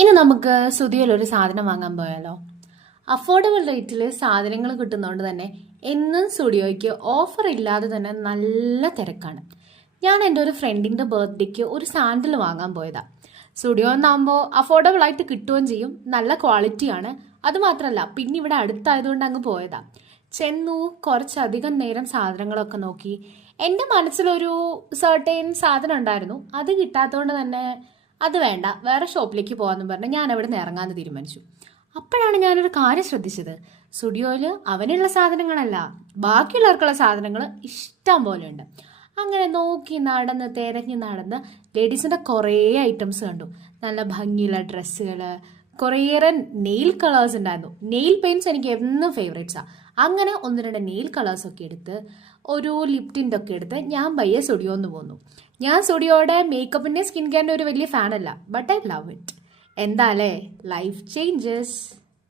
ഇനി നമുക്ക് സുതിയിൽ ഒരു സാധനം വാങ്ങാൻ പോയാലോ? അഫോർഡബിൾ റേറ്റിൽ സാധനങ്ങൾ കിട്ടുന്നതുകൊണ്ട് തന്നെ എന്നും സ്റ്റുഡിയോയ്ക്ക് ഓഫർ ഇല്ലാതെ തന്നെ നല്ല തിരക്കാണ്. ഞാൻ എൻ്റെ ഒരു ഫ്രണ്ടിൻ്റെ ബർത്ത്ഡേക്ക് ഒരു സാൻഡിൽ വാങ്ങാൻ പോയതാണ്. സ്റ്റുഡിയോ എന്നാകുമ്പോൾ അഫോർഡബിൾ ആയിട്ട് കിട്ടുകയും ചെയ്യും, നല്ല ക്വാളിറ്റിയാണ്. അതുമാത്രമല്ല, പിന്നെ ഇവിടെ അടുത്തായതുകൊണ്ട് അങ്ങ് പോയതാണ്. ചെന്നു കുറച്ചധികം നേരം സാധനങ്ങളൊക്കെ നോക്കി. എൻ്റെ മനസ്സിലൊരു സർട്ടൈൻ സാധനം ഉണ്ടായിരുന്നു, അത് കിട്ടാത്തതുകൊണ്ട് തന്നെ അത് വേണ്ട, വേറെ ഷോപ്പിലേക്ക് പോകാമെന്ന് പറഞ്ഞ് ഞാൻ അവിടെ നിന്ന് ഇറങ്ങാമെന്ന് തീരുമാനിച്ചു. അപ്പോഴാണ് ഞാനൊരു കാര്യം ശ്രദ്ധിച്ചത്. സ്റ്റുഡിയോയിൽ അവനുള്ള സാധനങ്ങളല്ല, ബാക്കിയുള്ളവർക്കുള്ള സാധനങ്ങൾ ഇഷ്ടം പോലെ ഉണ്ട്. അങ്ങനെ നോക്കി നടന്ന് തിരഞ്ഞ് നടന്ന് ലേഡീസിൻ്റെ കുറേ ഐറ്റംസ് കണ്ടു. നല്ല ഭംഗിയുള്ള ഡ്രസ്സുകൾ, കുറേയേറെ നെയിൽ കളേഴ്സ് ഉണ്ടായിരുന്നു. നെയിൽ പെയിൻറ്റ്സ് എനിക്ക് എന്നും ഫേവറേറ്റ്സാണ്. അങ്ങനെ ഒന്ന് രണ്ട് നെയിൽ കളേഴ്സൊക്കെ എടുത്ത് ഒരു ലിപ് ടിൻ്റ് ഒക്കെ എടുത്ത് ഞാൻ പയ്യെ സ്റ്റുഡിയോ എന്ന് പോന്നു. ഞാൻ സ്റ്റുഡിയോയുടെ മേക്കപ്പിൻ്റെ സ്കിൻ കെയറിൻ്റെ ഒരു വലിയ ഫാനല്ല, ബട്ട് ഐ ലവ് ഇറ്റ്. എന്താ അല്ലേ, ലൈഫ് ചേഞ്ചസ്.